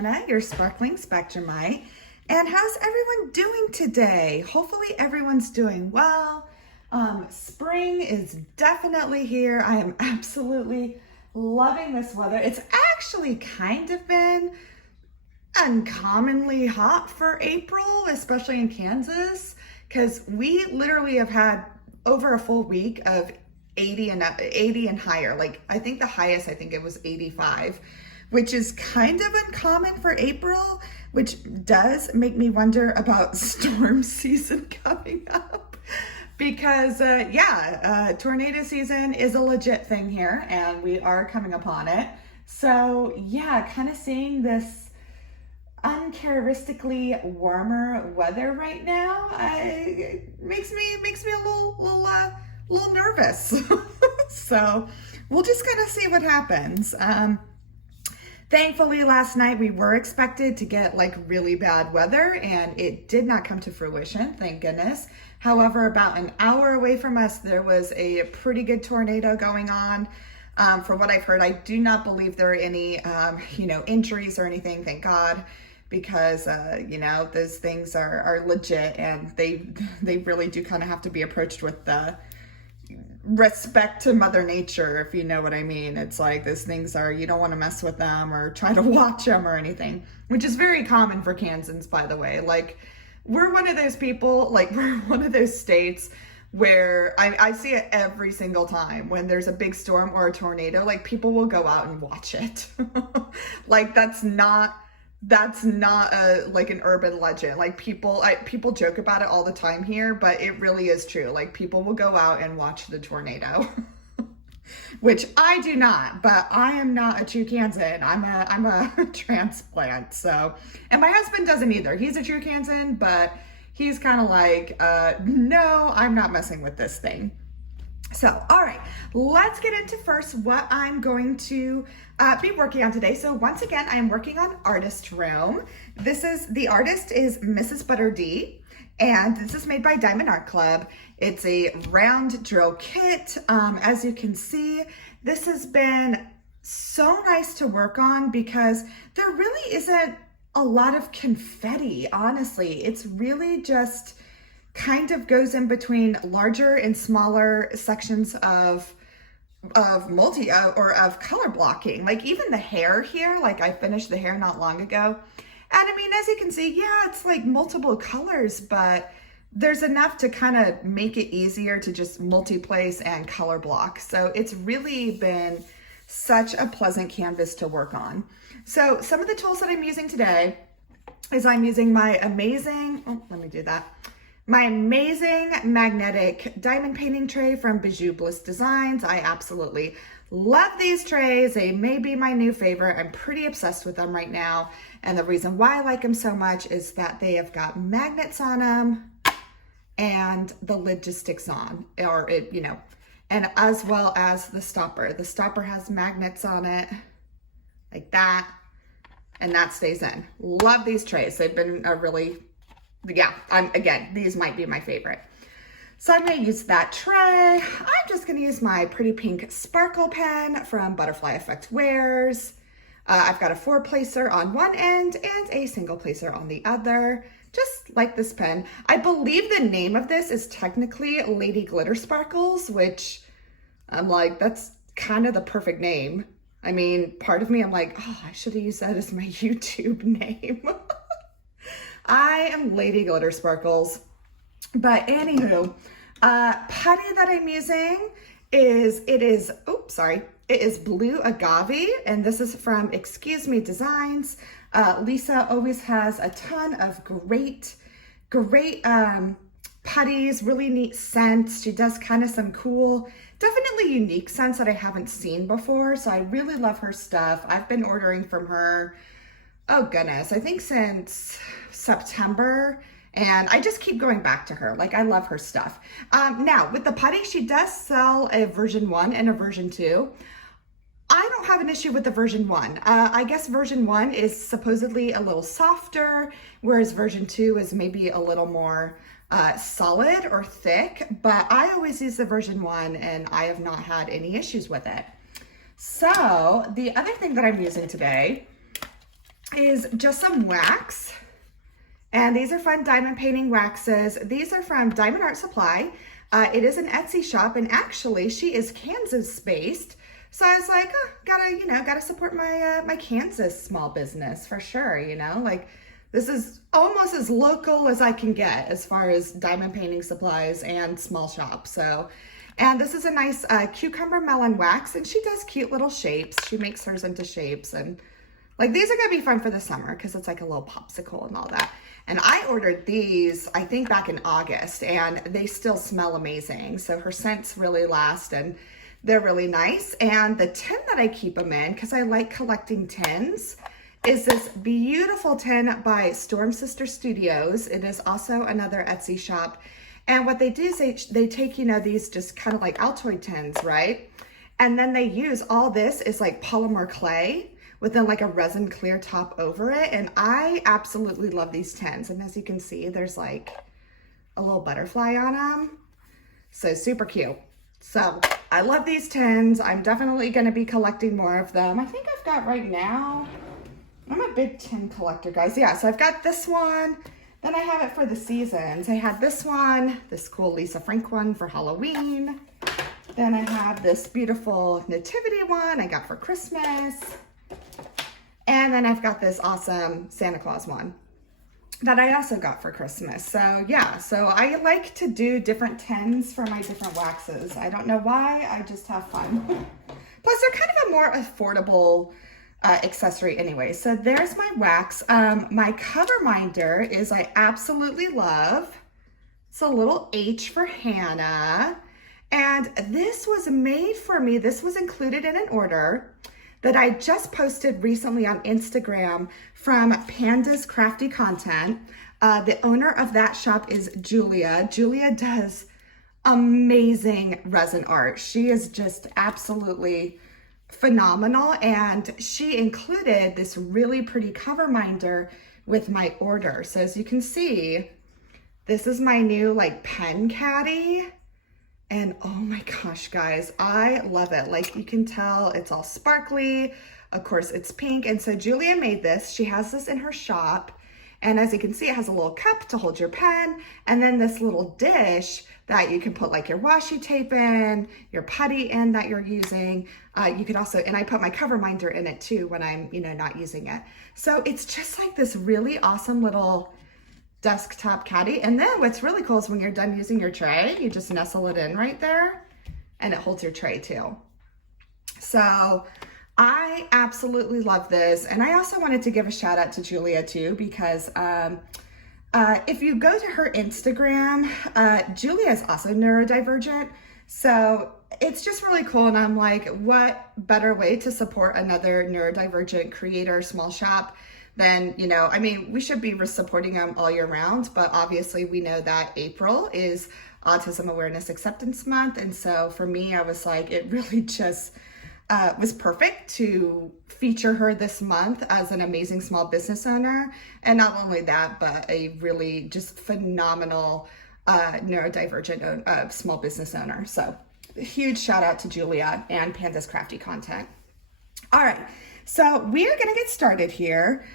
Hannah, your Sparkling Spectrumite. And how's everyone doing today? Hopefully everyone's doing well. Spring is definitely here. I am absolutely loving this weather. It's actually kind of been uncommonly hot for April, especially in Kansas, because we literally have had over a full week of 80 and higher. Like I think the highest, it was 85, which is kind of uncommon for April, which does make me wonder about storm season coming up. Because tornado season is a legit thing here and we are coming upon it. So yeah, kind of seeing this uncharacteristically warmer weather right now, it makes me a little nervous. So we'll just kind of see what happens. Thankfully, last night we were expected to get like really bad weather and it did not come to fruition, thank goodness. However, about an hour away from us, there was a pretty good tornado going on. From what I've heard, I do not believe there are any, injuries or anything, thank God, because, those things are legit and they really do kind of have to be approached with the respect to Mother Nature, if you know what I mean. It's like those things are, you don't want to mess with them or try to watch them or anything, which is very common for Kansans, by the way. Like we're one of those people, like we're one of those states where I see it every single time when there's a big storm or a tornado, like people will go out and watch it. Like that's not like an urban legend. Like people joke about it all the time here, but it really is true. Like people will go out and watch the tornado, which I do not, but I am not a true Kansan. I'm a transplant. So, and my husband doesn't either. He's a true Kansan, but he's kind of like, no, I'm not messing with this thing. So, all right, let's get into first what I'm going to be working on today. So once again, I am working on Artist Room. The artist is Mrs. Butter D, and this is made by Diamond Art Club. It's a round drill kit. As you can see, this has been so nice to work on because there really isn't a lot of confetti, honestly. It's really just kind of goes in between larger and smaller sections of color blocking. Like even the hair here, like I finished the hair not long ago. And I mean, as you can see, yeah, it's like multiple colors, but there's enough to kind of make it easier to just multi-place and color block. So it's really been such a pleasant canvas to work on. So some of the tools that I'm using today is I'm using my amazing magnetic diamond painting tray from Bijou Bliss Designs. I absolutely love these trays. They may be my new favorite. I'm pretty obsessed with them right now. And the reason why I like them so much is that they have got magnets on them and the lid just sticks on, and as well as the stopper. The stopper has magnets on it like that, and that stays in. Love these trays. They've been these might be my favorite. So I'm gonna use that tray. I'm just gonna use my pretty pink sparkle pen from Butterfly Effect Wares. I've got a 4-placer on one end and a single placer on the other, just like this pen. I believe the name of this is technically Lady Glitter Sparkles, which I'm like, that's kind of the perfect name. I mean, part of me, I'm like, oh, I should have used that as my YouTube name. I am Lady Glitter Sparkles. But anywho, putty that I'm using is Blue Agave, and this is from Excuse Me Designs. Lisa always has a ton of great putties, really neat scents. She does kind of some cool, definitely unique scents that I haven't seen before. So I really love her stuff. I've been ordering from her, oh goodness, I think since September, and I just keep going back to her. Like I love her stuff. Now with the putty, she does sell a version 1 and a version 2. I don't have an issue with the version 1. I guess version 1 is supposedly a little softer, whereas version 2 is maybe a little more solid or thick, but I always use the version 1 and I have not had any issues with it. So the other thing that I'm using today is just some wax. And these are fun diamond painting waxes. These are from Diamond Art Supply. It is an Etsy shop, and actually she is Kansas based. So I was like, oh, gotta support my my Kansas small business for sure. Like this is almost as local as I can get as far as diamond painting supplies and small shop. So, and this is a nice cucumber melon wax, and she does cute little shapes. She makes hers into shapes, and like these are gonna be fun for the summer because it's like a little popsicle and all that. And I ordered these, I think back in August, and they still smell amazing. So her scents really last, and they're really nice. And the tin that I keep them in, because I like collecting tins, is this beautiful tin by Storm Sister Studios. It is also another Etsy shop. And what they do is they take, these just kind of like Altoid tins, right? And then they use all this is like polymer clay with then like a resin clear top over it. And I absolutely love these tins. And as you can see, there's like a little butterfly on them. So super cute. So I love these tins. I'm definitely gonna be collecting more of them. I think I've got right now, I'm a big tin collector, guys. Yeah, so I've got this one. Then I have it for the seasons. I had this one, this cool Lisa Frank one for Halloween. Then I have this beautiful nativity one I got for Christmas. And then I've got this awesome Santa Claus one that I also got for Christmas. So yeah, so I like to do different tins for my different waxes. I don't know why, I just have fun. Plus they're kind of a more affordable accessory anyway. So there's my wax. My cover minder is I absolutely love. It's a little H for Hannah. And this was made for me. This was included in an order that I just posted recently on Instagram from Panda's Crafty Content. The owner of that shop is Julia. Julia does amazing resin art. She is just absolutely phenomenal, and she included this really pretty cover minder with my order. So as you can see, this is my new like pen caddy. And oh my gosh, guys, I love it. Like you can tell it's all sparkly. Of course, it's pink. And so Julia made this. She has this in her shop. And as you can see, it has a little cup to hold your pen. And then this little dish that you can put like your washi tape in, your putty in that you're using. You could also, and I put my cover minder in it too when I'm, not using it. So it's just like this really awesome little desktop caddy. And then what's really cool is when you're done using your tray, you just nestle it in right there and it holds your tray too. So I absolutely love this. And I also wanted to give a shout out to Julia too, because if you go to her Instagram, Julia is also neurodivergent. So it's just really cool. And I'm like, what better way to support another neurodivergent creator, small shop then, we should be supporting them all year round, but obviously we know that April is Autism Awareness Acceptance Month. And so for me, I was like, it really just was perfect to feature her this month as an amazing small business owner. And not only that, but a really just phenomenal neurodivergent small business owner. So huge shout out to Julia and Panda's Crafty Content. All right, so we are gonna get started here.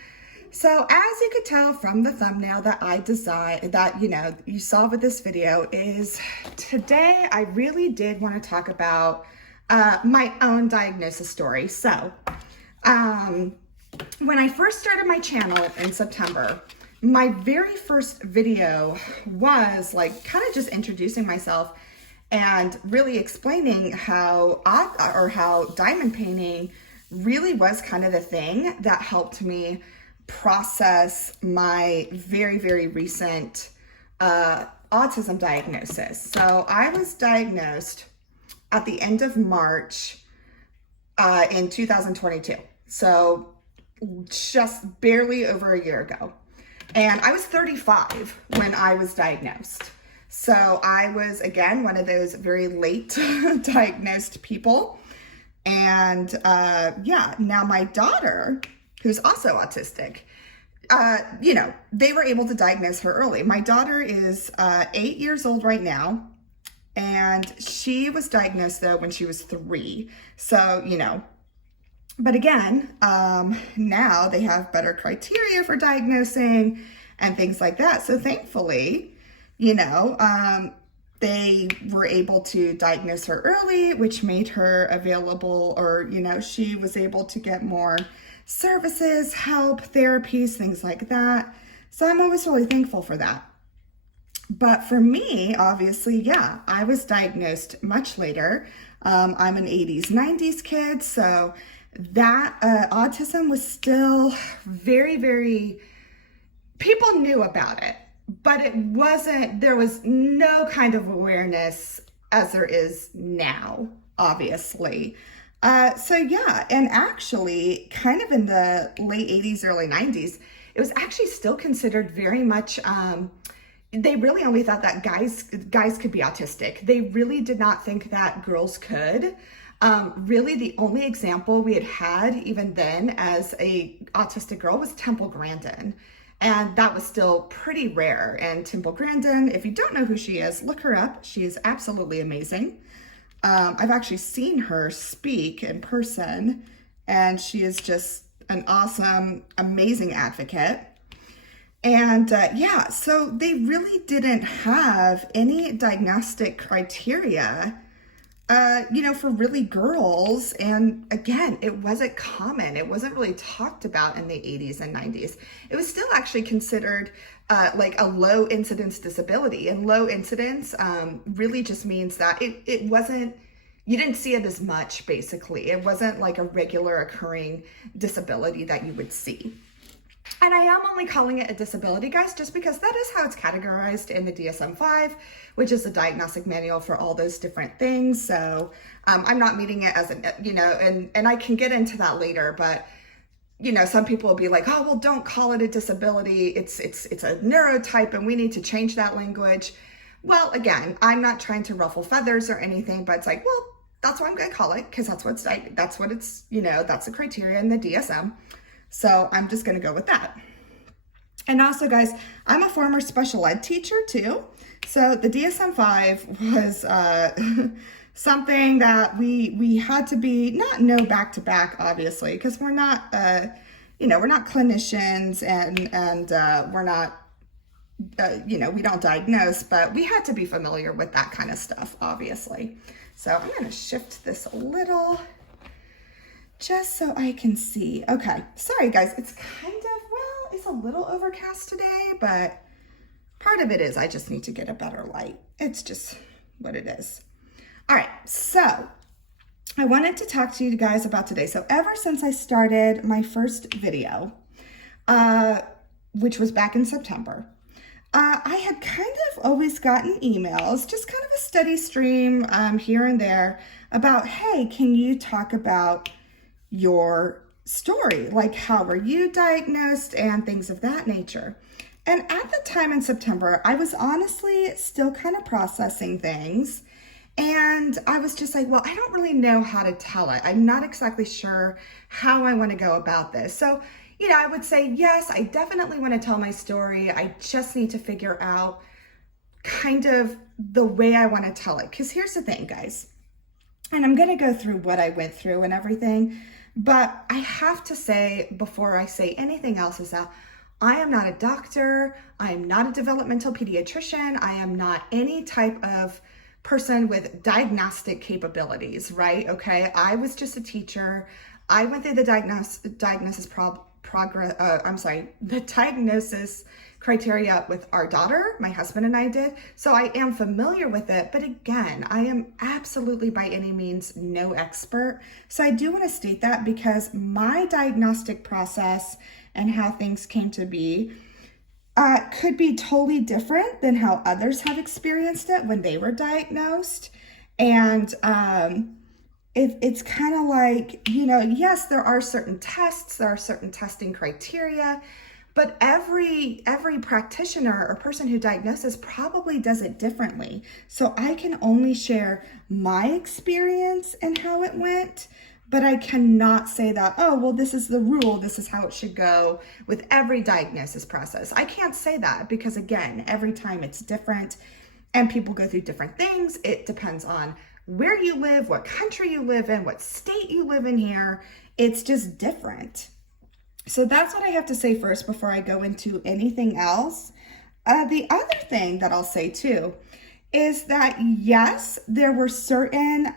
So as you could tell from the thumbnail that I designed, that you saw with this video, is today I really did want to talk about my own diagnosis story. So when I first started my channel in September, my very first video was like kind of just introducing myself and really explaining how diamond painting really was kind of the thing that helped me process my very, very recent autism diagnosis. So I was diagnosed at the end of March in 2022. So just barely over a year ago. And I was 35 when I was diagnosed. So I was, again, one of those very late diagnosed people. And now my daughter, who's also autistic, they were able to diagnose her early. My daughter is 8 years old right now, and she was diagnosed though when she was 3. So, But again, now they have better criteria for diagnosing and things like that. So thankfully, they were able to diagnose her early, which made her available, or, she was able to get more services, help, therapies, things like that. So I'm always really thankful for that. But for me, obviously, yeah, I was diagnosed much later. I'm an 80s, 90s kid, so that autism was still very, very, people knew about it, but there was no kind of awareness as there is now, obviously. So yeah, and actually, kind of in the late 80s, early 90s, it was actually still considered very much, they really only thought that guys could be autistic. They really did not think that girls could. Really, the only example we had even then as a autistic girl was Temple Grandin. And that was still pretty rare. And Temple Grandin, if you don't know who she is, look her up. She is absolutely amazing. I've actually seen her speak in person, and she is just an awesome, amazing advocate. And yeah, so they really didn't have any diagnostic criteria, for really girls. And again, it wasn't common. It wasn't really talked about in the 80s and 90s. It was still actually considered like a low incidence disability. And low incidence really just means that it wasn't, you didn't see it as much, basically. It wasn't like a regular occurring disability that you would see. And I am only calling it a disability, guys, just because that is how it's categorized in the DSM-5, which is the diagnostic manual for all those different things. So I'm not meaning it as and I can get into that later, but some people will be like, oh, well, don't call it a disability. It's a neurotype and we need to change that language. Well, again, I'm not trying to ruffle feathers or anything, but it's like, well, that's what I'm going to call it, because that's what it's, that's the criteria in the DSM. So I'm just going to go with that. And also, guys, I'm a former special ed teacher too. So the DSM-5 was something that we had to not know back to back, obviously, because we're not, we're not clinicians and we're not, we don't diagnose, but we had to be familiar with that kind of stuff, obviously. So I'm going to shift this a little, just so I can see. Okay, sorry guys, it's it's a little overcast today, but part of it is I just need to get a better light. It's just what it is. All right, so I wanted to talk to you guys about today. So ever since I started my first video, which was back in September, I had kind of always gotten emails, just kind of a steady stream here and there about, hey, can you talk about your story, like how were you diagnosed and things of that nature. And at the time in September, I was honestly still kind of processing things, and I was just like, well, I don't really know how to tell it. I'm not exactly sure how I want to go about this. So I would say, yes, I definitely want to tell my story. I just need to figure out kind of the way I want to tell it. Because here's the thing, guys, and I'm going to go through what I went through and everything. But I have to say, before I say anything else, is that I am not a doctor. I am not a developmental pediatrician. I am not any type of person with diagnostic capabilities, right? Okay, I was just a teacher. I went through the diagnosis criteria with our daughter, my husband and I did. So I am familiar with it, but again, I am absolutely by any means no expert. So I do want to state that, because my diagnostic process and how things came to be could be totally different than how others have experienced it when they were diagnosed. And it's kind of like, yes, there are certain tests, there are certain testing criteria, but every practitioner or person who diagnoses probably does it differently. So I can only share my experience and how it went, but I cannot say that, oh, well, this is the rule, this is how it should go with every diagnosis process. I can't say that, because again, every time it's different and people go through different things. It depends on where you live, what country you live in, what state you live in here. It's just different. So that's what I have to say first before I go into anything else. The other thing that I'll say too is that yes, there were certain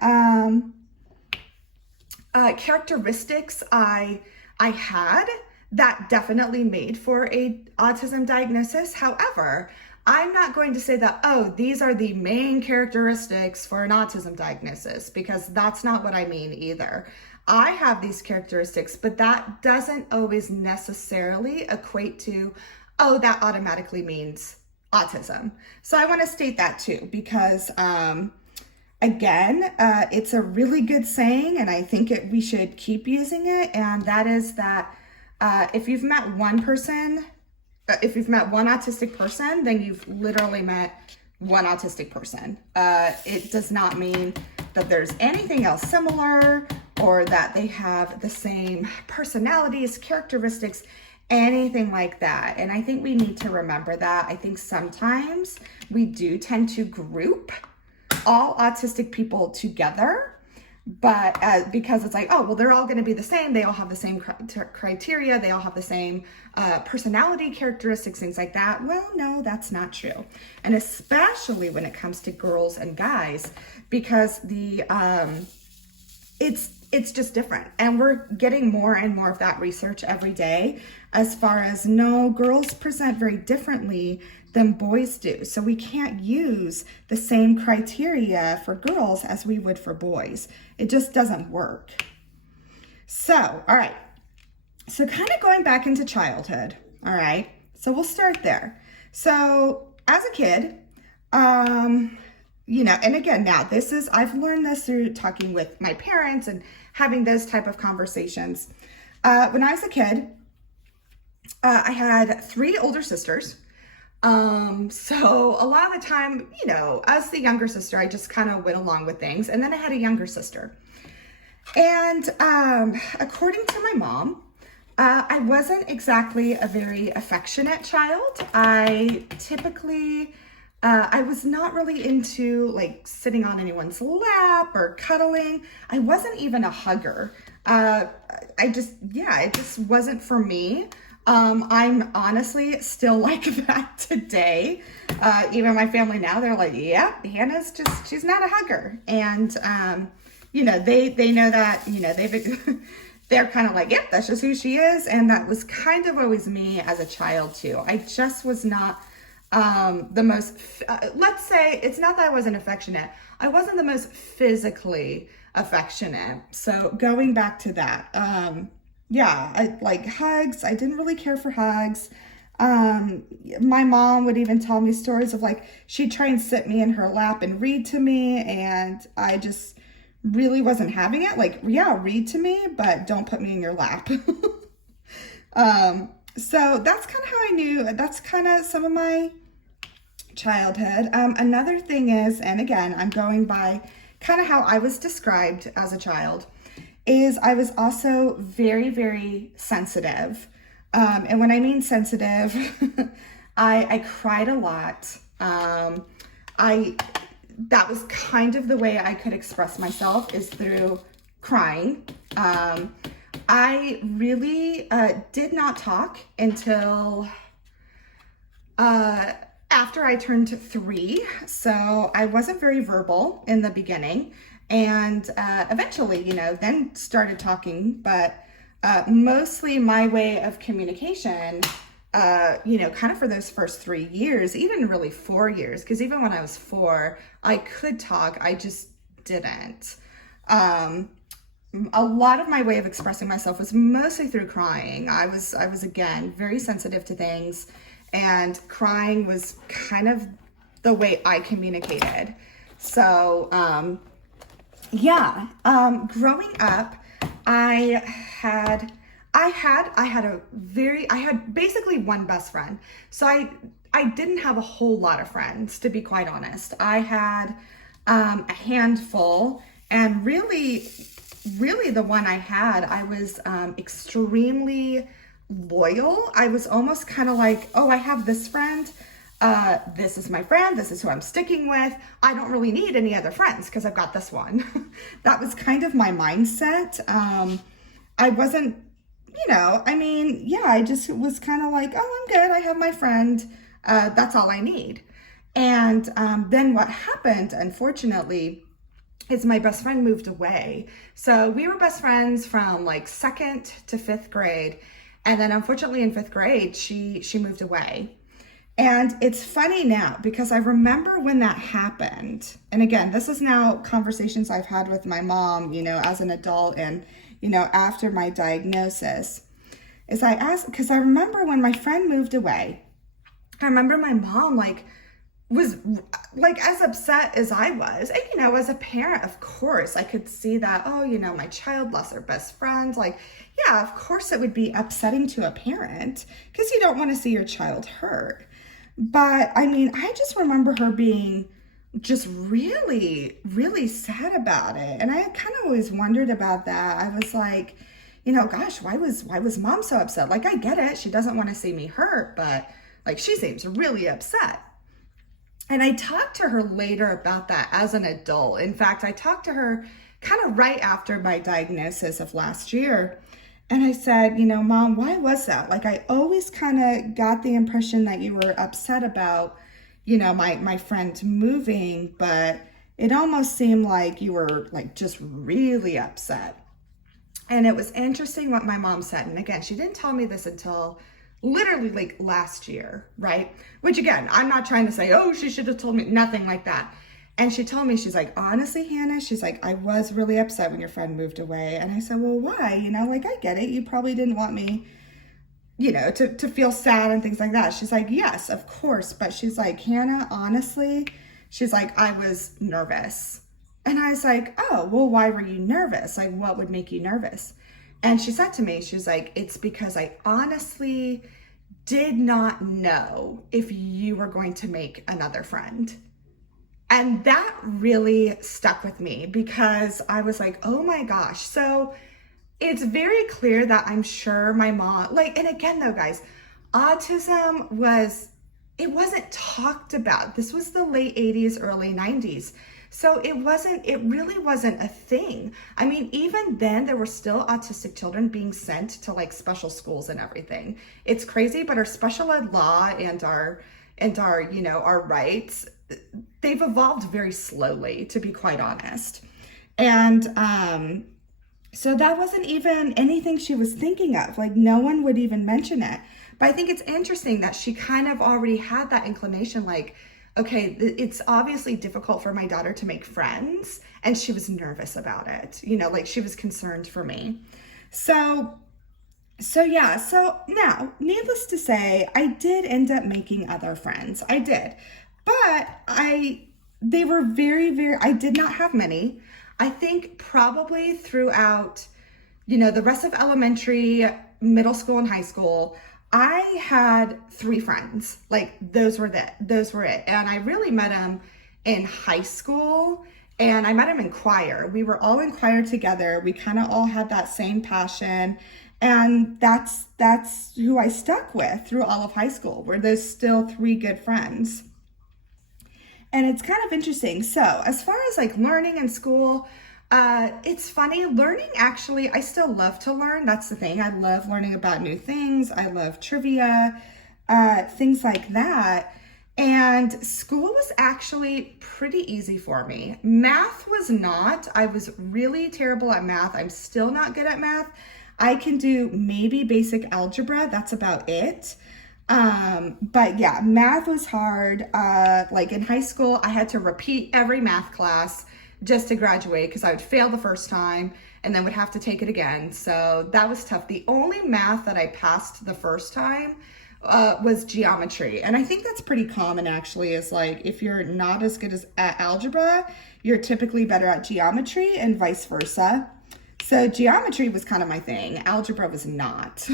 characteristics I had that definitely made for a autism diagnosis. However, I'm not going to say that, oh, these are the main characteristics for an autism diagnosis, because that's not what I mean either. I have these characteristics, but that doesn't always necessarily equate to, oh, that automatically means autism. So I want to state that too, because again, it's a really good saying, and I think we should keep using it. And that is that if you've met one autistic person, then you've literally met one autistic person. It does not mean that there's anything else similar or that they have the same personalities, characteristics, anything like that. And I think we need to remember that. I think sometimes we do tend to group all autistic people together, but because it's like, oh, well, they're all going to be the same. They all have the same criteria. They all have the same personality characteristics, things like that. Well, no, that's not true. And especially when it comes to girls and guys, because it's just different. And we're getting more and more of that research every day as far as no, girls present very differently than boys do. So we can't use the same criteria for girls as we would for boys. It just doesn't work. So, all right. So kind of going back into childhood. All right. So we'll start there. So as a kid, you know, and again, now I've learned this through talking with my parents and having those type of conversations. When I was a kid, I had 3 older sisters. So a lot of the time, you know, as the younger sister, I just kind of went along with things. And then I had a younger sister. And according to my mom, I wasn't exactly a very affectionate child. I typically, I was not really into like sitting on anyone's lap or cuddling. I wasn't even a hugger. It just wasn't for me. I'm honestly still like that today. Even my family now, they're like, yeah, Hannah's she's not a hugger. And, you know, they know that, you know, they're kind of like, yep, that's just who she is. And that was kind of always me as a child too. I just was not, the most, let's say, it's not that I wasn't affectionate. I wasn't the most physically affectionate. So going back to that, yeah, I like hugs. I didn't really care for hugs. My mom would even tell me stories of like, she'd try and sit me in her lap and read to me. And I just really wasn't having it. Like, yeah, read to me, but don't put me in your lap. So that's kind of how I knew. That's kind of some of my childhood. Another thing is, and again, I'm going by kind of how I was described as a child, is I was also very, very sensitive. And when I mean sensitive, I cried a lot. That was kind of the way I could express myself, is through crying. I really did not talk until after I turned 3. So I wasn't very verbal in the beginning. And eventually, you know, then started talking, but mostly my way of communication, you know, kind of for those first 3 years, even really 4 years, because even when I was 4, I could talk, I just didn't. A lot of my way of expressing myself was mostly through crying. I was again, very sensitive to things, and crying was kind of the way I communicated. So, yeah, growing up, I had basically one best friend. So I didn't have a whole lot of friends, to be quite honest. I had a handful, and really the one I had, I was extremely loyal. I was almost kind of like, oh, I have this friend. This is my friend. This is who I'm sticking with. I don't really need any other friends because I've got this one. That was kind of my mindset. I wasn't, I mean, yeah, I just was kind of like, oh, I'm good. I have my friend. That's all I need. And then what happened, unfortunately, is my best friend moved away. So we were best friends from like second to fifth grade. And then unfortunately in fifth grade, she moved away. And it's funny now because I remember when that happened. And again, this is now conversations I've had with my mom, as an adult and, after my diagnosis. Is I asked, because I remember when my friend moved away, I remember my mom was like as upset as I was. And, as a parent, of course, I could see that, oh, my child lost their best friend. Like, yeah, of course it would be upsetting to a parent because you don't want to see your child hurt. But I mean, I just remember her being just really, really sad about it. And I kind of always wondered about that. I was like, gosh, why was mom so upset? Like, I get it. She doesn't want to see me hurt, but like, she seems really upset. And I talked to her later about that as an adult. In fact, I talked to her kind of right after my diagnosis of last year. And I said, Mom, why was that? Like, I always kind of got the impression that you were upset about, my friend moving, but it almost seemed like you were like just really upset. And it was interesting what my mom said. And again, she didn't tell me this until literally like last year, right? Which again, I'm not trying to say, oh, she should have told me, nothing like that. And she told me, she's like, honestly, Hannah, she's like, I was really upset when your friend moved away. And I said, well, why? Like, I get it. You probably didn't want me, to feel sad and things like that. She's like, yes, of course. But she's like, Hannah, honestly, she's like, I was nervous. And I was like, oh, well, why were you nervous? Like, what would make you nervous? And she said to me, she's like, it's because I honestly did not know if you were going to make another friend. And that really stuck with me because I was like, oh my gosh. So it's very clear that I'm sure my mom, and again though, guys, autism it wasn't talked about. This was the late 80s, early 90s. So it really wasn't a thing. I mean, even then there were still autistic children being sent to like special schools and everything. It's crazy, but our special ed law and our our rights, they've evolved very slowly, to be quite honest. And so that wasn't even anything she was thinking of. Like, no one would even mention it. But I think it's interesting that she kind of already had that inclination, like, okay, it's obviously difficult for my daughter to make friends, and she was nervous about it. Like, she was concerned for me. So yeah, so now, needless to say, I did end up making other friends. I did. But they were very, very, I did not have many. I think probably throughout, the rest of elementary, middle school, and high school, I had 3 friends. Like, those were it. And I really met them in high school, and I met them in choir. We were all in choir together. We kind of all had that same passion. And that's who I stuck with through all of high school, were those still 3 good friends. And it's kind of interesting. So as far as like learning in school, it's funny. Learning, actually, I still love to learn. That's the thing. I love learning about new things. I love trivia, things like that. And school was actually pretty easy for me. Math was not. I was really terrible at math. I'm still not good at math. I can do maybe basic algebra. That's about it. But yeah, math was hard. Like in high school, I had to repeat every math class just to graduate because I would fail the first time and then would have to take it again. So that was tough. The only math that I passed the first time was geometry. And I think that's pretty common, actually, is like, if you're not as good at algebra, you're typically better at geometry and vice versa. So geometry was kind of my thing. Algebra was not.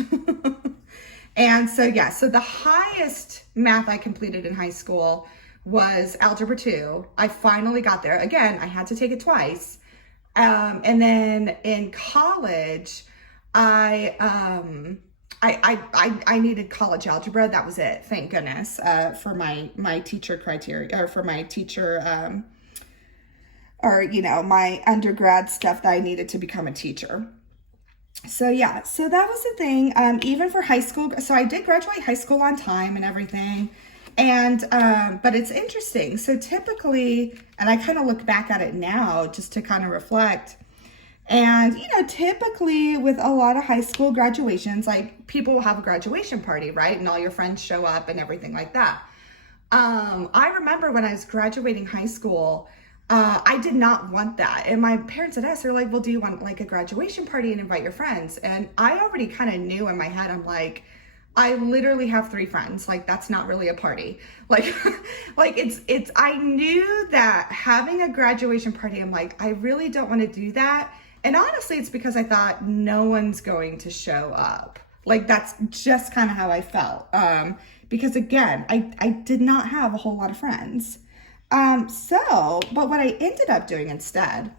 And so, yeah, so the highest math I completed in high school was Algebra 2. I finally got there. Again, I had to take it twice. And then in college, I needed college algebra. That was it. Thank goodness, for my teacher criteria, or for my teacher, or, my undergrad stuff that I needed to become a teacher. So yeah, so that was the thing. Even for high school, so I did graduate high school on time and everything. And but it's interesting. So typically, and I kind of look back at it now just to kind of reflect. And typically with a lot of high school graduations, like people will have a graduation party, right? And all your friends show up and everything like that. I remember when I was graduating high school, I did not want that. And my parents had asked, they're like, well, do you want like a graduation party and invite your friends? And I already kind of knew in my head, I'm like, I literally have 3 friends. Like, that's not really a party. Like, I knew that having a graduation party, I'm like, I really don't want to do that. And honestly, it's because I thought no one's going to show up. Like, that's just kind of how I felt. Because again, I did not have a whole lot of friends. But what I ended up doing instead,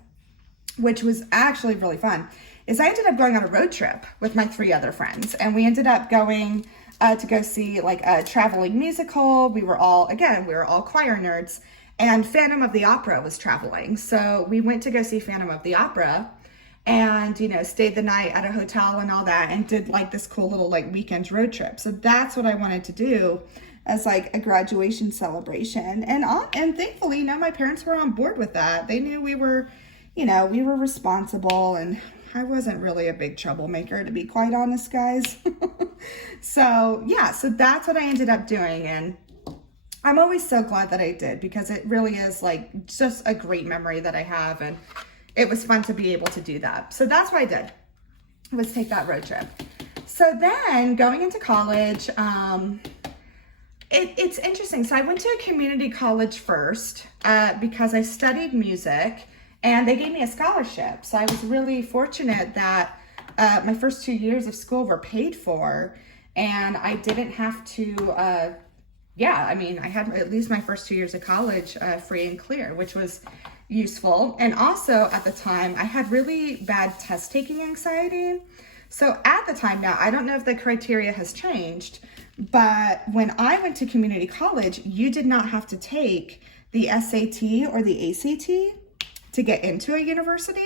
which was actually really fun, is I ended up going on a road trip with my 3 other friends. And we ended up going to go see like a traveling musical. We were all choir nerds, and Phantom of the Opera was traveling. So we went to go see Phantom of the Opera and, stayed the night at a hotel and all that, and did like this cool little like weekend road trip. So that's what I wanted to do as like a graduation celebration. And thankfully, my parents were on board with that. They knew we were responsible, and I wasn't really a big troublemaker, to be quite honest, guys. So yeah, so that's what I ended up doing. And I'm always so glad that I did, because it really is like just a great memory that I have. And it was fun to be able to do that. So that's what I did, was take that road trip. So then going into college, it's interesting. So I went to a community college first because I studied music, and they gave me a scholarship. So I was really fortunate that my first 2 years of school were paid for, and I didn't have to, I had at least my first 2 years of college free and clear, which was useful. And also at the time, I had really bad test taking anxiety. So at the time, now I don't know if the criteria has changed, but when I went to community college, you did not have to take the SAT or the ACT to get into a university.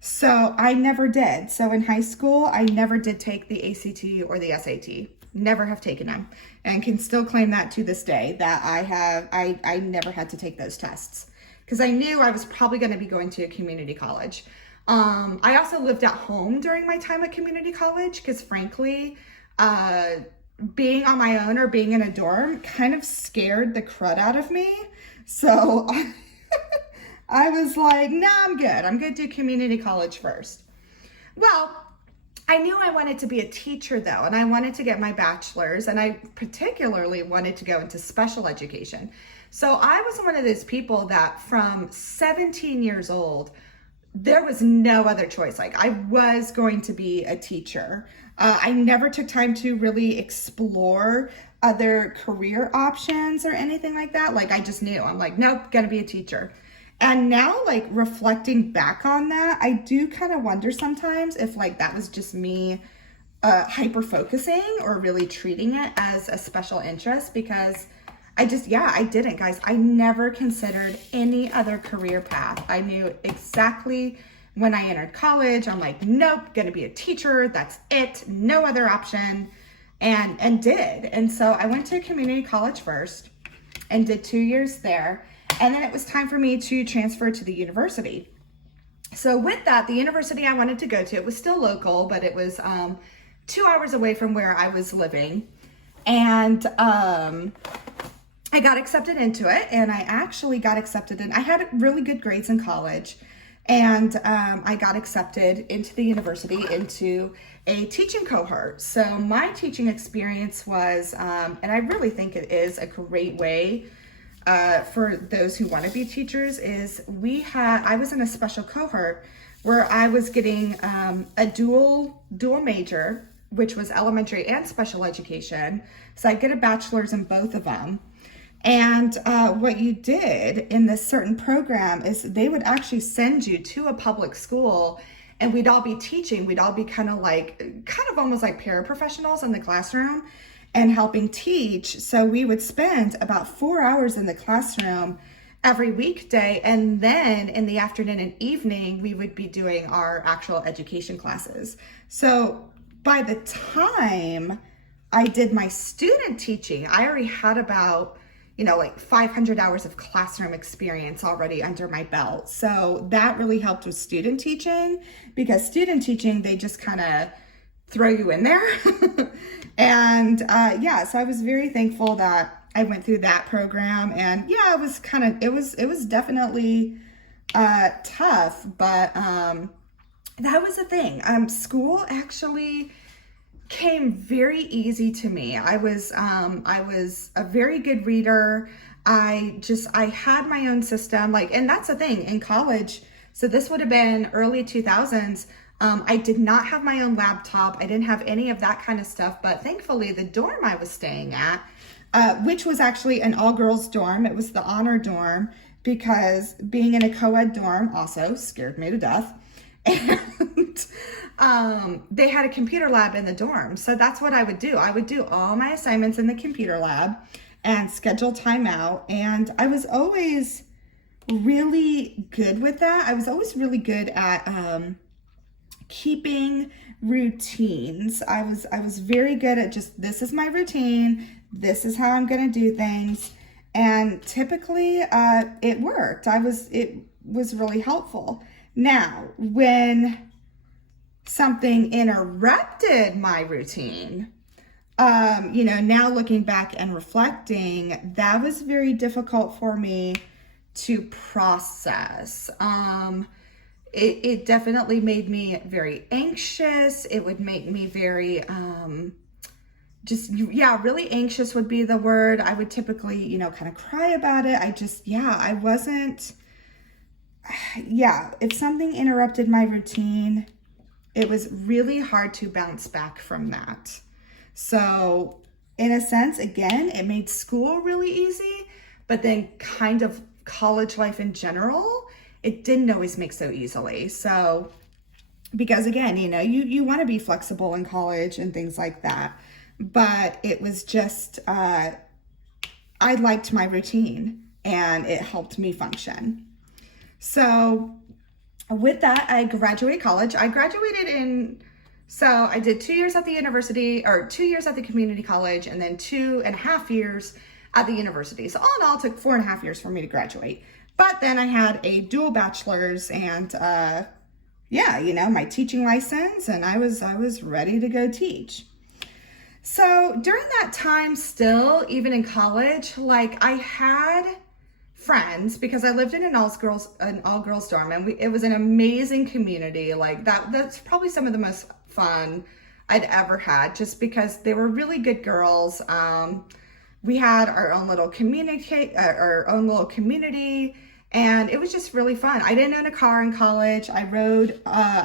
So I never did. So in high school, I never did take the ACT or the SAT. Never have taken them, and can still claim that to this day, that I never had to take those tests, because I knew I was probably going to be going to a community college. I also lived at home during my time at community college, because frankly, being on my own or being in a dorm kind of scared the crud out of me. So I was like, nah, I'm good. I'm going to do community college first. Well, I knew I wanted to be a teacher though, and I wanted to get my bachelor's, and I particularly wanted to go into special education. So I was one of those people that from 17 years old, there was no other choice. Like, I was going to be a teacher. I never took time to really explore other career options or anything like that. Like, I just knew, I'm like, nope, gonna be a teacher. And now, like, reflecting back on that, I do kind of wonder sometimes if like that was just me hyper focusing or really treating it as a special interest, because I didn't, guys. I never considered any other career path. I knew exactly when I entered college, I'm like, nope, gonna be a teacher. That's it, no other option, and did. And so I went to community college first and did 2 years there. And then it was time for me to transfer to the university. So with that, the university I wanted to go to, it was still local, but it was 2 hours away from where I was living. And I got accepted into it, and I actually got accepted in, I had really good grades in college, and I got accepted into the university into a teaching cohort. So my teaching experience was, and I really think it is a great way for those who want to be teachers, is I was in a special cohort where I was getting a dual major, which was elementary and special education. So I get a bachelor's in both of them. And what you did in this certain program is they would actually send you to a public school, and we'd all be teaching. We'd all be kind of almost like paraprofessionals in the classroom and helping teach. So we would spend about 4 hours in the classroom every weekday. And then in the afternoon and evening, we would be doing our actual education classes. So by the time I did my student teaching, I already had about, like 500 hours of classroom experience already under my belt. So that really helped with student teaching, because student teaching, they just kind of throw you in there. And so I was very thankful that I went through that program. And yeah, it was definitely tough, but that was the thing. School actually came very easy to me. I was a very good reader. I had my own system, and that's the thing in college. So this would have been early 2000s. I did not have my own laptop. I didn't have any of that kind of stuff, but thankfully the dorm I was staying at, which was actually an all-girls dorm. It was the honor dorm, because being in a co-ed dorm also scared me to death. And they had a computer lab in the dorm. So that's what I would do. I would do all my assignments in the computer lab and schedule time out. And I was always really good with that. I was always really good at keeping routines. I was very good at just, this is my routine. This is how I'm going to do things. And typically it worked. It was really helpful. Now, when something interrupted my routine, now looking back and reflecting, that was very difficult for me to process. It definitely made me very anxious. It would make me very, really anxious would be the word. I would typically, kind of cry about it. If something interrupted my routine, it was really hard to bounce back from that. So in a sense, again, it made school really easy, but then kind of college life in general, it didn't always make so easily. So, because again, you want to be flexible in college and things like that, but it was just, I liked my routine and it helped me function. So with that, I graduated college. I did 2 years at the university, or 2 years at the community college, and then 2.5 years at the university. So all in all, it took 4.5 years for me to graduate. But then I had a dual bachelor's and, my teaching license, and I was ready to go teach. So during that time still, even in college, I had friends, because I lived in an all-girls dorm, and it was an amazing community. That's probably some of the most fun I'd ever had, just because they were really good girls. We had our own little community, and it was just really fun. I didn't own a car in college. I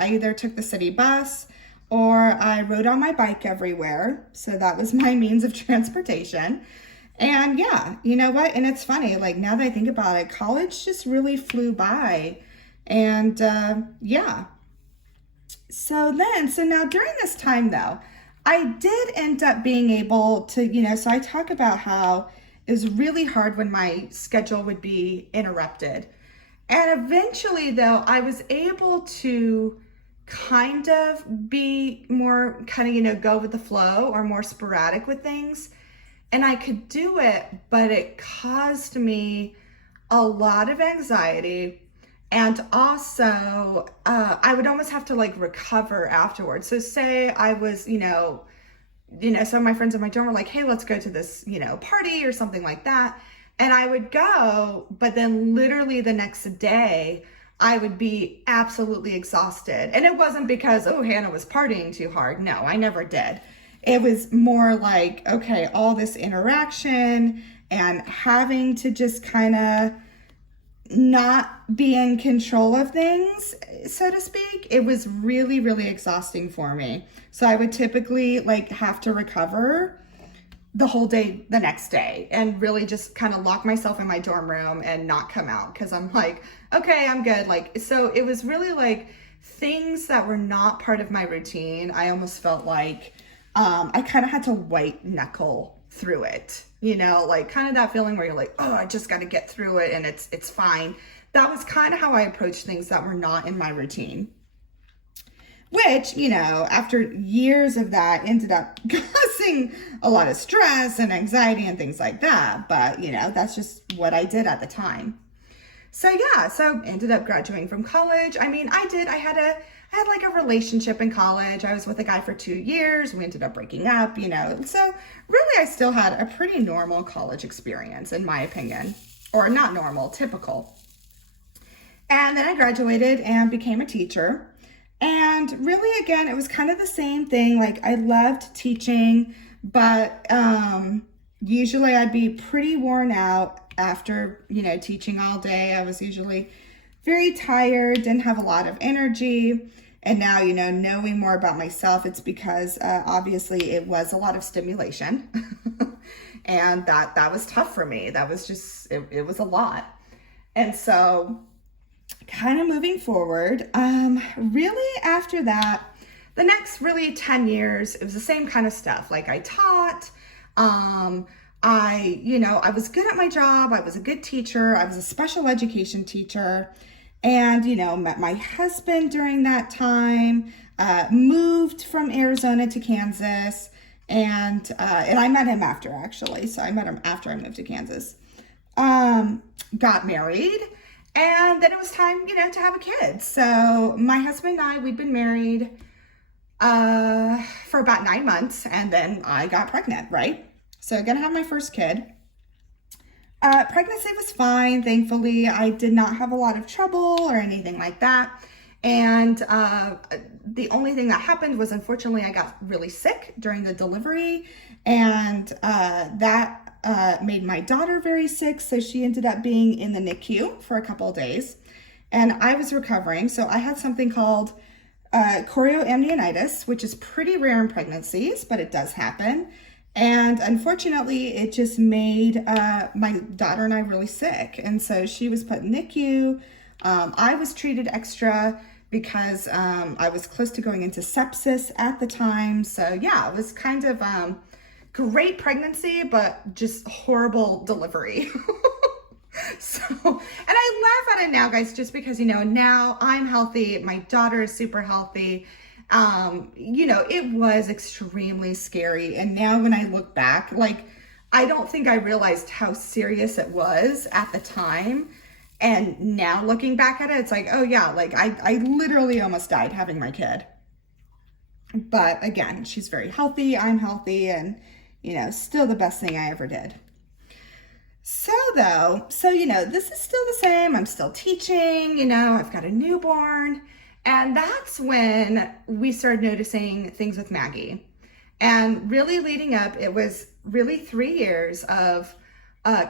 either took the city bus or I rode on my bike everywhere. So that was my means of transportation. And yeah, you know what? And it's funny, now that I think about it, college just really flew by. And So now during this time though, I did end up being able to, so I talk about how it was really hard when my schedule would be interrupted. And eventually though, I was able to kind of be more go with the flow, or more sporadic with things. And I could do it, but it caused me a lot of anxiety. And also, I would almost have to recover afterwards. So say I was, some of my friends in my dorm were like, hey, let's go to this, party or something like that. And I would go, but then literally the next day, I would be absolutely exhausted. And it wasn't because, Hannah was partying too hard. No, I never did. It was more okay, all this interaction and having to just kind of not be in control of things, so to speak. It was really, really exhausting for me. So I would typically have to recover the whole day the next day, and really just kind of lock myself in my dorm room and not come out, because I'm okay, I'm good. So it was really things that were not part of my routine. I almost felt I kind of had to white knuckle through it. like kind of that feeling where you're like, oh, I just got to get through it and it's fine. That was kind of how I approached things that were not in my routine. Which, after years of that ended up causing a lot of stress and anxiety and things like that. But, that's just what I did at the time. So ended up graduating from college. I mean, I had like a relationship in college. I was with a guy for 2 years. We ended up breaking up, So really, I still had a pretty normal college experience, in my opinion. Or not normal, typical. And then I graduated and became a teacher. And really, again, it was kind of the same thing. Like, I loved teaching, but usually I'd be pretty worn out after, teaching all day. I was usually very tired, didn't have a lot of energy. And now, knowing more about myself, it's because obviously it was a lot of stimulation. And that was tough for me. That was just, it was a lot. And so kind of moving forward, really after that, the next really 10 years, it was the same kind of stuff. Like, I taught, I was good at my job. I was a good teacher. I was a special education teacher, and, met my husband during that time, moved from Arizona to Kansas, and I met him after, actually. So I met him after I moved to Kansas, got married. And then it was time, to have a kid. So my husband and I, we'd been married for about 9 months, and then I got pregnant, right? So gonna have my first kid. Pregnancy was fine, thankfully. I did not have a lot of trouble or anything like that. And the only thing that happened was, unfortunately, I got really sick during the delivery, and that made my daughter very sick. So she ended up being in the NICU for a couple of days, and I was recovering. So I had something called chorioamnionitis, which is pretty rare in pregnancies, but it does happen. And unfortunately, it just made my daughter and I really sick. And so she was put in NICU. I was treated extra because I was close to going into sepsis at the time. So yeah, it was kind of great pregnancy, but just horrible delivery. So, and I laugh at it now, guys, just because, now I'm healthy. My daughter is super healthy. It was extremely scary. And now when I look back, like, I don't think I realized how serious it was at the time. And now looking back at it, it's like, oh yeah, like I literally almost died having my kid. But again, she's very healthy. I'm healthy, and, still the best thing I ever did. So this is still the same. I'm still teaching, I've got a newborn. And that's when we started noticing things with Maggie. And really leading up, it was really 3 years of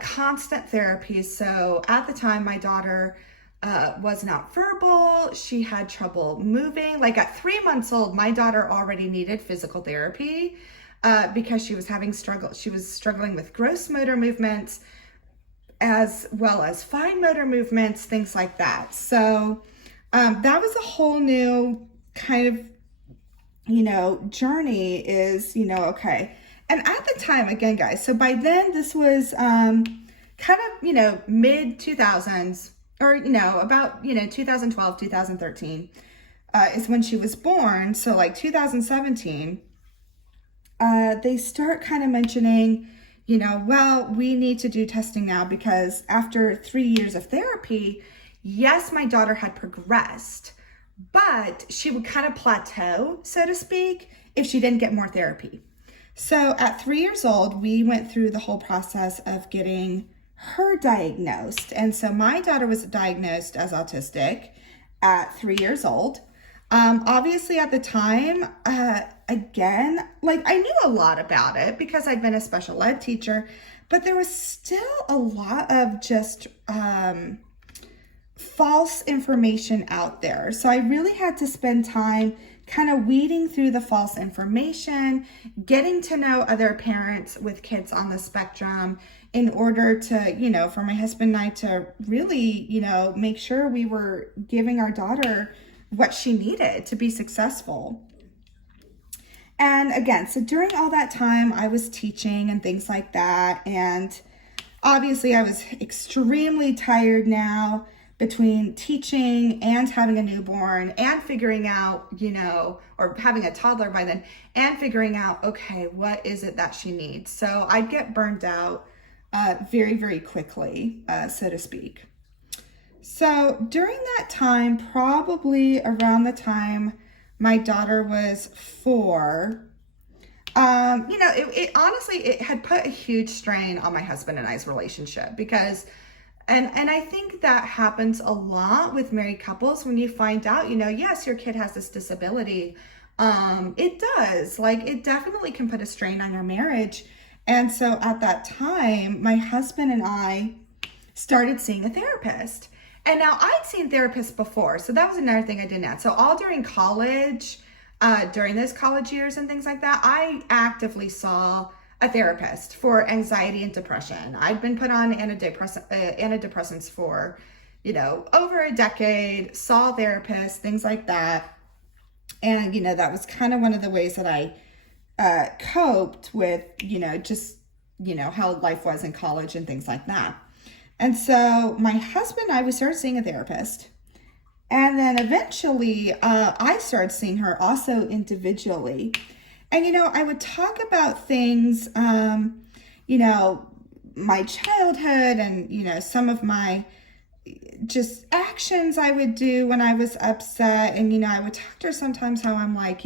constant therapy. So at the time, my daughter was not verbal. She had trouble moving. Like, at 3 months old, my daughter already needed physical therapy because she was struggling with gross motor movements as well as fine motor movements, things like that. So that was a whole new kind of, journey is, okay. And at the time, again, guys, so by then this was kind of, mid 2000s, or, about, 2012, 2013 is when she was born. So like 2017, they start kind of mentioning, well, we need to do testing now because after 3 years of therapy, yes, my daughter had progressed, but she would kind of plateau, so to speak, if she didn't get more therapy. So at 3 years old, we went through the whole process of getting her diagnosed. And so my daughter was diagnosed as autistic at 3 years old. Obviously at the time, again, like, I knew a lot about it because I'd been a special ed teacher, but there was still a lot of just false information out there. So I really had to spend time kind of weeding through the false information, getting to know other parents with kids on the spectrum in order to, for my husband and I to really, make sure we were giving our daughter what she needed to be successful. And again, so during all that time, I was teaching and things like that. And obviously, I was extremely tired now between teaching and having a newborn and figuring out, or having a toddler by then, and figuring out, okay, what is it that she needs? So I'd get burned out very, very quickly, so to speak. So during that time, probably around the time my daughter was 4, it honestly, it had put a huge strain on my husband and I's relationship because, and I think that happens a lot with married couples when you find out, yes, your kid has this disability. It does, it definitely can put a strain on your marriage. And so at that time, my husband and I started seeing a therapist. And now I'd seen therapists before, so that was another thing I didn't add. So all during college, during those college years and things like that, I actively saw a therapist for anxiety and depression. I'd been put on antidepressants for, over a decade, saw therapists, things like that. And, that was kind of one of the ways that I coped with, how life was in college and things like that. And so my husband and I, we started seeing a therapist. And then eventually I started seeing her also individually. And, I would talk about things, my childhood and, some of my just actions I would do when I was upset. And, I would talk to her sometimes how I'm like,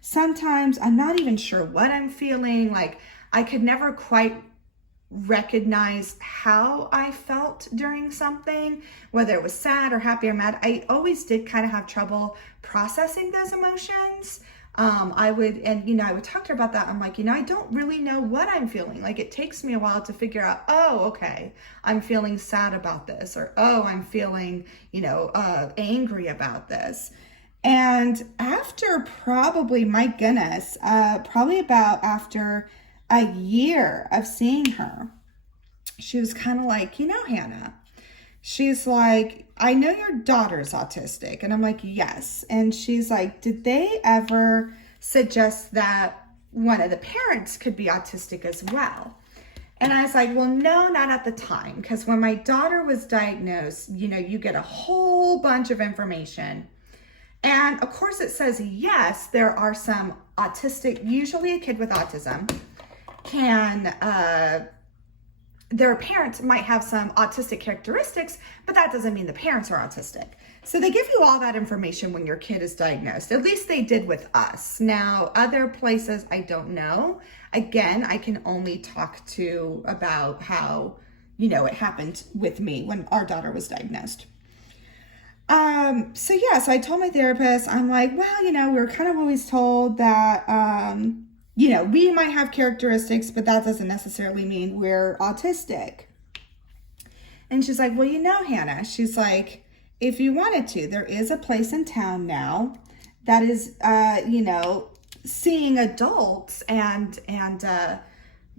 sometimes I'm not even sure what I'm feeling. I could never quite recognize how I felt during something, whether it was sad or happy or mad. I always did kind of have trouble processing those emotions. I would talk to her about that. I'm like, I don't really know what I'm feeling. It takes me a while to figure out, oh, okay, I'm feeling sad about this, or, oh, I'm feeling, angry about this. And after probably, my goodness, probably about after a year of seeing her, she was kind of like, Hannah, she's like, I know your daughter's autistic. And I'm like, yes. And she's like, did they ever suggest that one of the parents could be autistic as well? And I was like, well, no, not at the time. Because when my daughter was diagnosed, you get a whole bunch of information. And of course it says, yes, there are some autistic, usually a kid with autism their parents might have some autistic characteristics, but that doesn't mean the parents are autistic. So they give you all that information when your kid is diagnosed. At least they did with us. Now, other places, I don't know. Again, I can only talk to about how, it happened with me when our daughter was diagnosed. So I told my therapist, I'm like, well, we were kind of always told that, we might have characteristics, but that doesn't necessarily mean we're autistic. And she's like, well, Hannah, she's like, if you wanted to, there is a place in town now that is, seeing adults and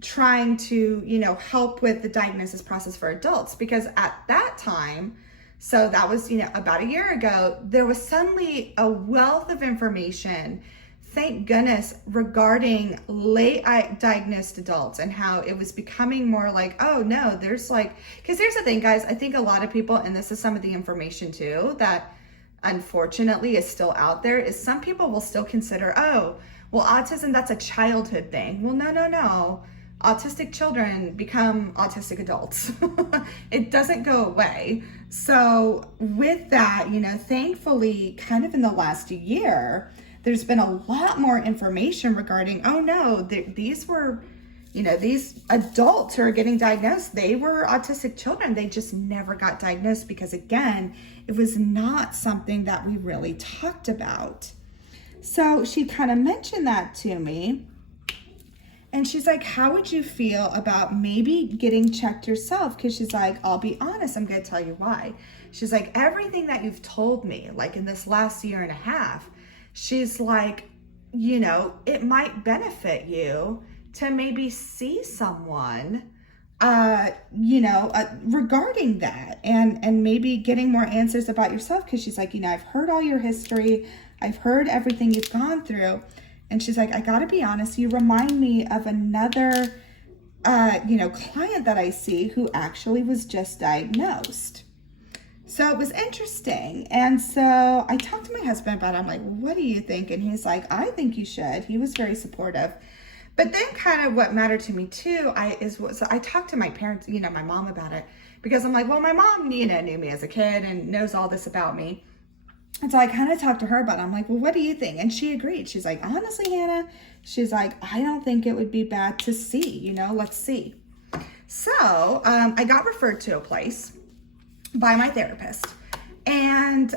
trying to, help with the diagnosis process for adults. Because at that time, so that was, about a year ago, there was suddenly a wealth of information, thank goodness, regarding late diagnosed adults and how it was becoming more like, oh no, there's because here's the thing, guys, I think a lot of people, and this is some of the information too, that unfortunately is still out there, is some people will still consider, oh, well, autism, that's a childhood thing. Well, no. Autistic children become autistic adults. It doesn't go away. So with that, thankfully, kind of in the last year, there's been a lot more information regarding, oh no, these were, these adults who are getting diagnosed, they were autistic children. They just never got diagnosed because, again, it was not something that we really talked about. So she kind of mentioned that to me. And she's like, how would you feel about maybe getting checked yourself? Because she's like, I'll be honest, I'm going to tell you why. She's like, everything that you've told me, in this last year and a half, she's like, it might benefit you to maybe see someone, regarding that and maybe getting more answers about yourself. Because she's like, I've heard all your history. I've heard everything you've gone through. And she's like, I gotta be honest, you remind me of another, client that I see who actually was just diagnosed. So it was interesting. And so I talked to my husband about it. I'm like, well, what do you think? And he's like, I think you should. He was very supportive. But then kind of what mattered to me too, so I talked to my parents, my mom about it, because I'm like, well, my mom, knew me as a kid and knows all this about me. And so I kind of talked to her about it. I'm like, well, what do you think? And she agreed. She's like, honestly, Hannah, she's like, I don't think it would be bad to see, let's see. So I got referred to a place by my therapist. And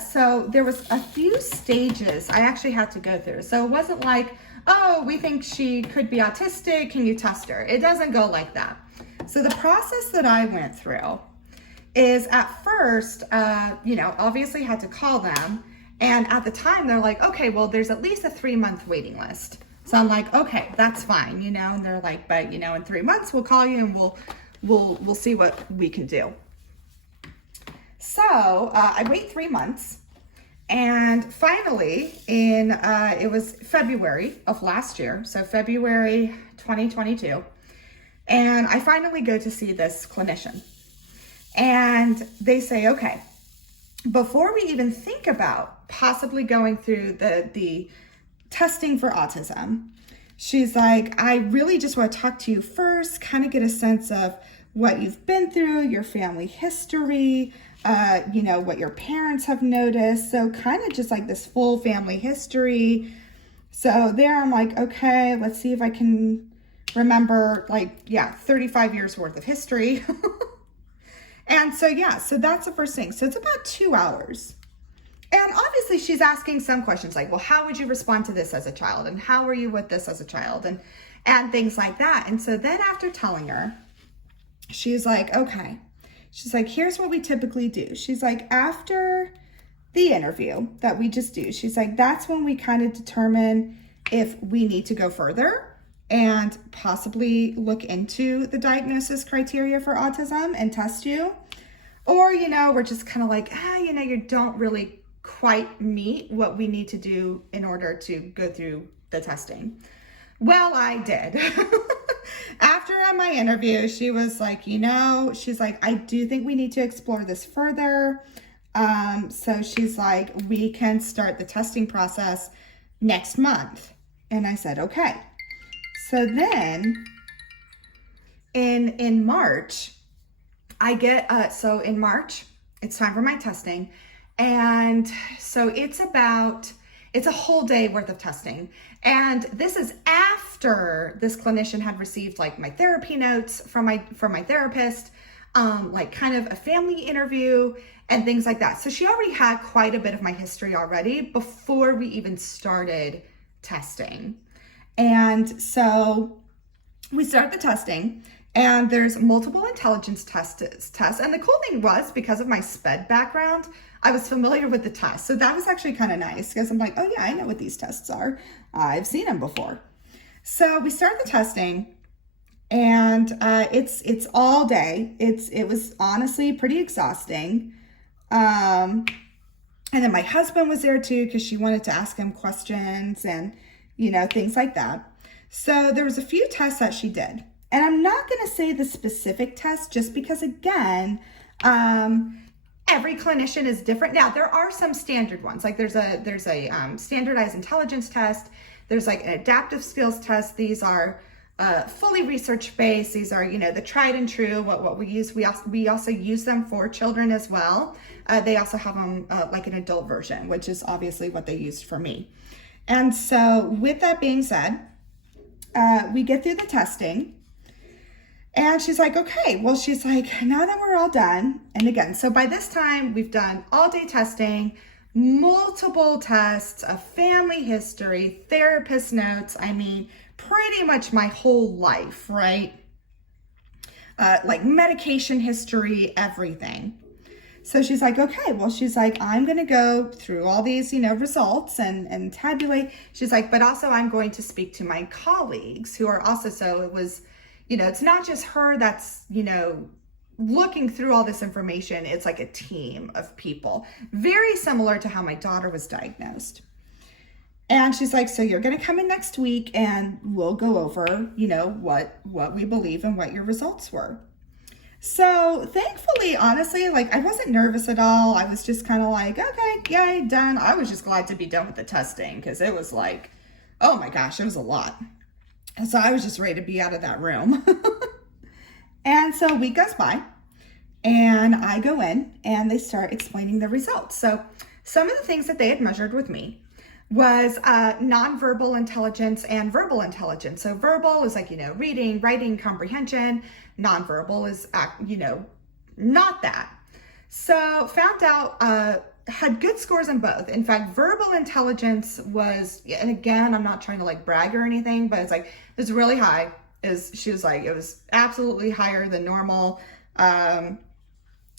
so there was a few stages I actually had to go through. So it wasn't like, oh, we think she could be autistic, can you test her? It doesn't go like that. So the process that I went through is at first, obviously had to call them. And at the time they're like, okay, well, there's at least a 3-month waiting list. So I'm like, okay, that's fine, and they're like, but in 3 months we'll call you and we'll see what we can do. So I wait 3 months, and finally it was February of last year, so February 2022, and I finally go to see this clinician, and they say, okay, before we even think about possibly going through the testing for autism, she's like, I really just want to talk to you first, kind of get a sense of what you've been through, your family history, what your parents have noticed. So kind of just like this full family history. So there I'm like, okay, let's see if I can remember 35 years worth of history. And so that's the first thing. So it's about 2 hours. And obviously she's asking some questions like, well, how would you respond to this as a child? And how were you with this as a child? And things like that. And so then after telling her, she's like, okay. She's like, here's what we typically do. She's like, after the interview that we just do, she's like, that's when we kind of determine if we need to go further and possibly look into the diagnosis criteria for autism and test you. Or, we're just kind of like, you don't really quite meet what we need to do in order to go through the testing. Well, I did. After my interview, she was like, she's like, I do think we need to explore this further. So she's like, we can start the testing process next month. And I said, okay. So then in March, I get, in March, it's time for my testing. And so it's a whole day worth of testing. And this is after this clinician had received my therapy notes from my therapist, kind of a family interview and things like that. So she already had quite a bit of my history already before we even started testing. And so we start the testing, and there's multiple intelligence tests. And the cool thing was, because of my SPED background, I was familiar with the test. So that was actually kind of nice, because I'm like, oh yeah, I know what these tests are. I've seen them before. So we start the testing, and it's all day. It was honestly pretty exhausting. And then my husband was there too, because she wanted to ask him questions and, things like that. So there was a few tests that she did. And I'm not going to say the specific test, just because, again, every clinician is different. Now, there are some standard ones. Like there's a standardized intelligence test. There's an adaptive skills test. These are fully research-based. These are, the tried and true, what we use. We also use them for children as well. They also have them an adult version, which is obviously what they used for me. And so with that being said, we get through the testing. And she's like, okay, well, she's like, now that we're all done. And again, so by this time we've done all day testing, multiple tests, a family history, therapist notes. I mean, pretty much my whole life, right? Medication history, everything. So she's like, okay, well, she's like, I'm going to go through all these, results and tabulate. She's like, but also I'm going to speak to my colleagues who are also, so it was, it's not just her that's, looking through all this information. It's like a team of people, very similar to how my daughter was diagnosed. And she's like, so you're going to come in next week and we'll go over, you know, what we believe and what your results were. So thankfully, honestly, like I wasn't nervous at all. I was just kind of like, okay, yay, done. I was just glad to be done with the testing because it was like, oh my gosh, it was a lot. And so I was just ready to be out of that room. And so a week goes by and I go in and they start explaining the results. So some of the things that they had measured with me was nonverbal intelligence and verbal intelligence. So verbal is like, you know, reading, writing, comprehension. Nonverbal is, you know, not that. So found out, had good scores in both. In fact, verbal intelligence was, and again, I'm not trying to like brag or anything, but it's like, it's really high. She was like, it was absolutely higher than normal.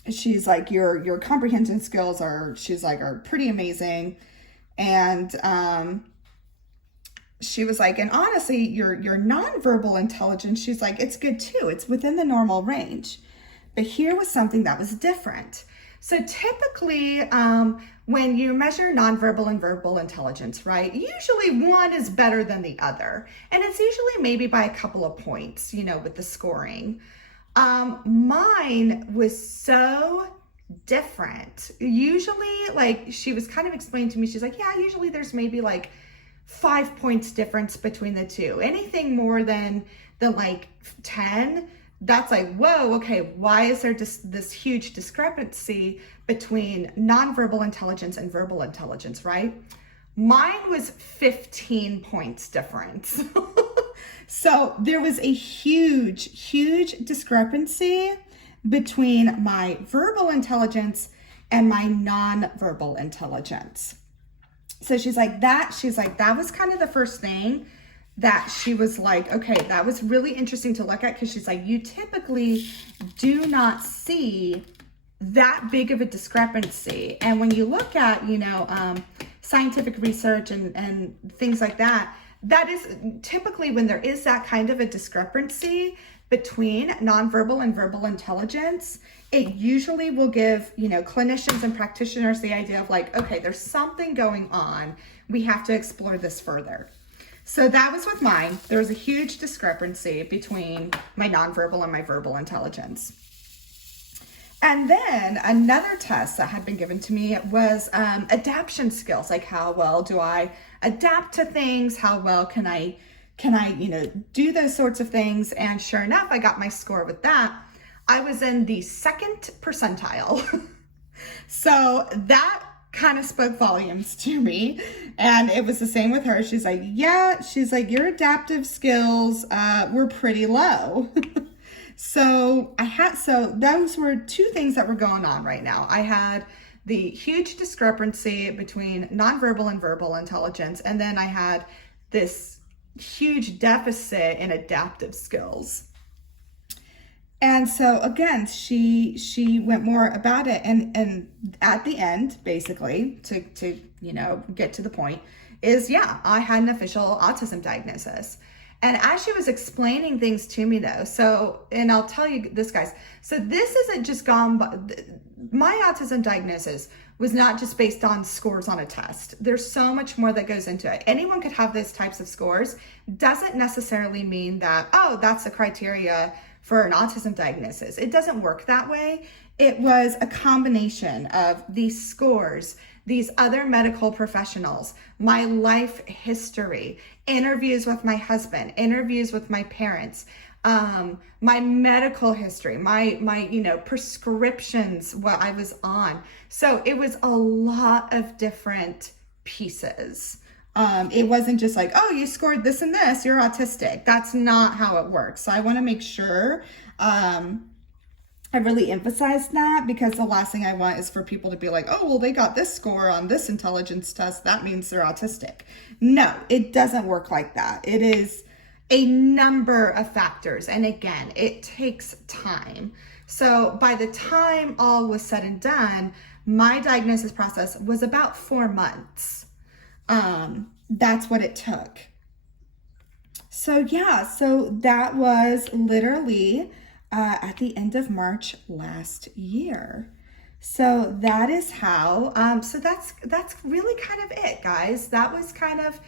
She's like, your comprehension skills are pretty amazing. And she was like, and honestly, your nonverbal intelligence, she's like, it's good too. It's within the normal range. But here was something that was different. So typically, when you measure nonverbal and verbal intelligence, right, usually one is better than the other. And it's usually maybe by a couple of points, you know, with the scoring. Mine was so different. Usually, like she was kind of explaining to me, she's like, yeah, usually there's maybe like 5 points difference between the two. Anything more than the like 10, that's like, whoa, okay, why is there just this huge discrepancy between nonverbal intelligence and verbal intelligence, right? Mine was 15 points difference. So there was a huge discrepancy between my verbal intelligence and my nonverbal intelligence. So she's like, that was kind of the first thing that she was like, okay, that was really interesting to look at, because she's like, you typically do not see that big of a discrepancy. And when you look at, you know, scientific research and things like that, that is typically when there is that kind of a discrepancy between nonverbal and verbal intelligence, it usually will give, you know, clinicians and practitioners the idea of like, okay, there's something going on. We have to explore this further. So that was with mine. There was a huge discrepancy between my nonverbal and my verbal intelligence. And then another test that had been given to me was adaptation skills. Like, how well do I adapt to things? How well can I, you know, do those sorts of things? And sure enough, I got my score with that. I was in the 2nd percentile. So that kind of spoke volumes to me. And it was the same with her. She's like, yeah, she's like, your adaptive skills were pretty low. So those were two things that were going on right now. I had the huge discrepancy between nonverbal and verbal intelligence. And then I had this huge deficit in adaptive skills. And so again, she went more about it, and at the end, basically, to you know, get to the point, is yeah, I had an official autism diagnosis. And as she was explaining things to me though, so, and I'll tell you this, guys, so this isn't just gone by, my autism diagnosis was not just based on scores on a test. There's so much more that goes into it. Anyone could have those types of scores. Doesn't necessarily mean that, oh, that's the criteria for an autism diagnosis. It doesn't work that way. It was a combination of these scores, these other medical professionals, my life history, interviews with my husband, interviews with my parents, my medical history, my you know, prescriptions, what I was on. So it was a lot of different pieces. It wasn't just like, oh, you scored this and this, you're autistic. That's not how it works. So I want to make sure I really emphasize that, because the last thing I want is for people to be like, oh, well, they got this score on this intelligence test, that means they're autistic. No, it doesn't work like that. It is a number of factors. And again, it takes time. So by the time all was said and done, my diagnosis process was about 4 months. That's what it took. So yeah, so that was literally at the end of March last year. So that is how, so that's really kind of it, guys. That was kind of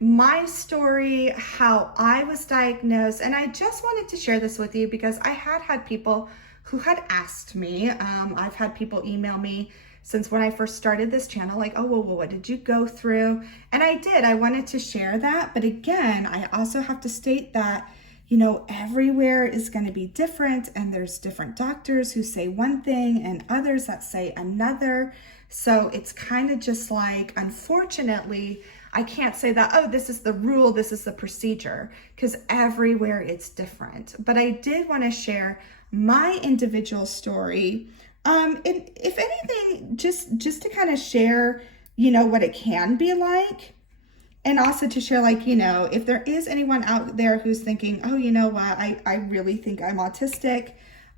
my story, how I was diagnosed. And I just wanted to share this with you because I had people who had asked me. I've had people email me since when I first started this channel, like, oh, well, what did you go through? And I did. I wanted to share that. But again, I also have to state that, you know, everywhere is going to be different, and there's different doctors who say one thing and others that say another. So it's kind of just like, unfortunately, I can't say that, oh, this is the rule, this is the procedure, because everywhere it's different. But I did want to share my individual story. And if anything, just to kind of share, you know, what it can be like. And also to share, like, you know, if there is anyone out there who's thinking, oh, you know what, I really think I'm autistic,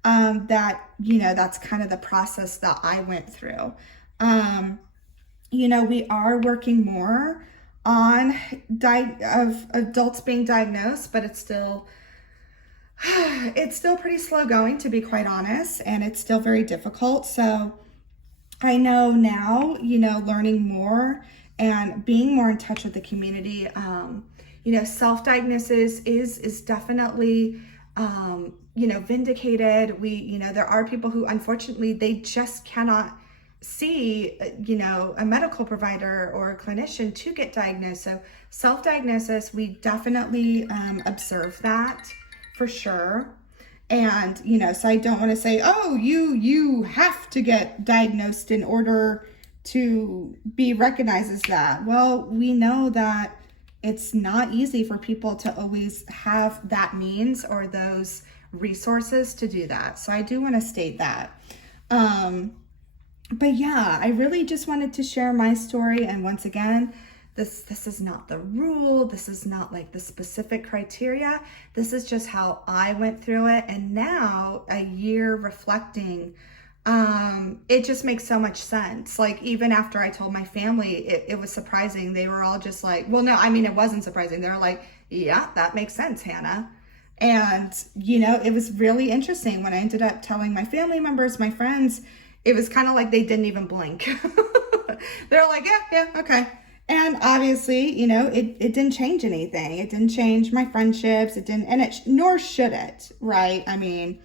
that, you know, that's kind of the process that I went through. You know, we are working more on of adults being diagnosed, but it's still pretty slow going, to be quite honest, and it's still very difficult. So I know now, you know, learning more and being more in touch with the community, you know, self-diagnosis is definitely, you know, vindicated. You know, there are people who, unfortunately, they just cannot see, you know, a medical provider or a clinician to get diagnosed. So self-diagnosis, we definitely observe that for sure. And, you know, so I don't want to say, oh, you have to get diagnosed in order to be recognized as that. Well, we know that it's not easy for people to always have that means or those resources to do that. So I do want to state that. But yeah, I really just wanted to share my story. And once again, this is not the rule. This is not like the specific criteria. This is just how I went through it. And now, a year reflecting, it just makes so much sense. Like, even after I told my family, it was surprising. They were all just like, well, no, I mean, it wasn't surprising. They were like, yeah, that makes sense, Hannah. And, you know, it was really interesting when I ended up telling my family members, my friends. It was kind of like they didn't even blink. They're like, yeah, okay. And obviously, you know, it didn't change anything. It didn't change my friendships. It didn't, and nor should it, right? I mean,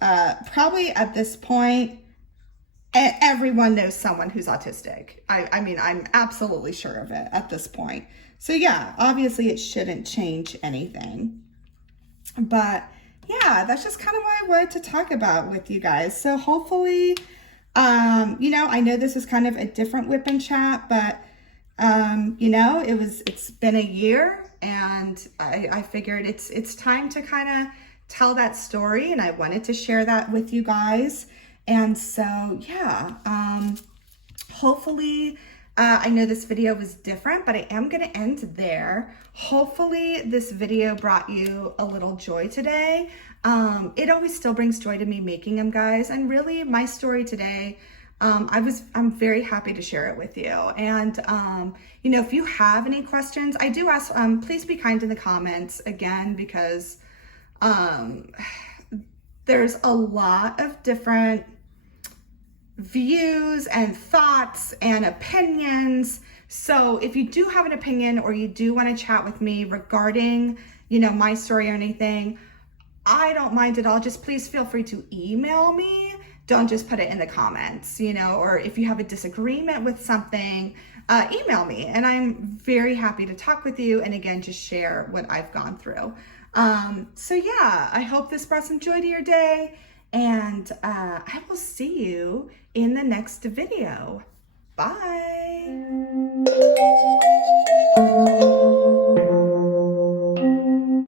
probably at this point, everyone knows someone who's autistic. I mean, I'm absolutely sure of it at this point. So yeah, obviously it shouldn't change anything. But yeah, that's just kind of what I wanted to talk about with you guys. So hopefully, you know, I know this is kind of a different whip and chat, but you know, it's been a year, and I figured it's time to kind of tell that story, and I wanted to share that with you guys. And so, yeah, hopefully, I know this video was different, but I am going to end there. Hopefully this video brought you a little joy today. It always still brings joy to me making them, guys. And really, my story today, I'm very happy to share it with you. And, you know, if you have any questions, I do ask, please be kind in the comments again, because, there's a lot of different views and thoughts and opinions. So if you do have an opinion, or you do want to chat with me regarding, you know, my story or anything, I don't mind at all. Just please feel free to email me. Don't just put it in the comments, you know, or if you have a disagreement with something, email me, and I'm very happy to talk with you. And again, just share what I've gone through. So yeah, I hope this brought some joy to your day, and I will see you in the next video. Bye.